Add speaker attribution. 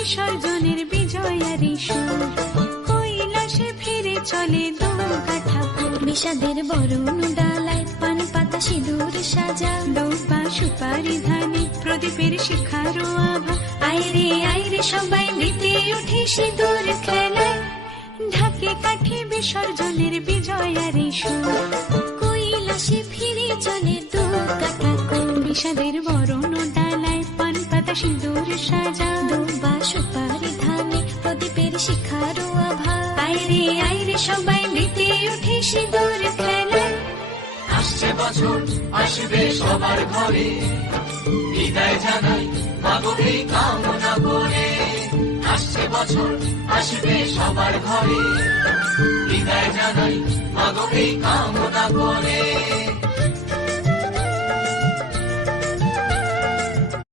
Speaker 1: বিসর্জনের বিজয়ারি সুর কৈলাসে ফিরে চলে
Speaker 2: বিষাদের বরণ ডালায় পান পাতা সিঁদুর সাজা।
Speaker 1: সুপারি ধানে প্রদীপের শিখারো আভা। আইরে আইরে সবাই উঠে সিঁদুর খেলায়। ঢাকে কাঠি বিসর্জনের বিজয়ারি সুর
Speaker 2: কৈলাসে ফিরে চলে ঠাকুর।
Speaker 1: বিষাদের বরণ ডালায় পান পাতা সিঁদুর সাজা।
Speaker 3: আসছে বছর, আসবে সবার ঘরে। বিদায় জানাই মাগরে আসছে বছর সবার ঘরে। বিদায় জানাই কামনা করে।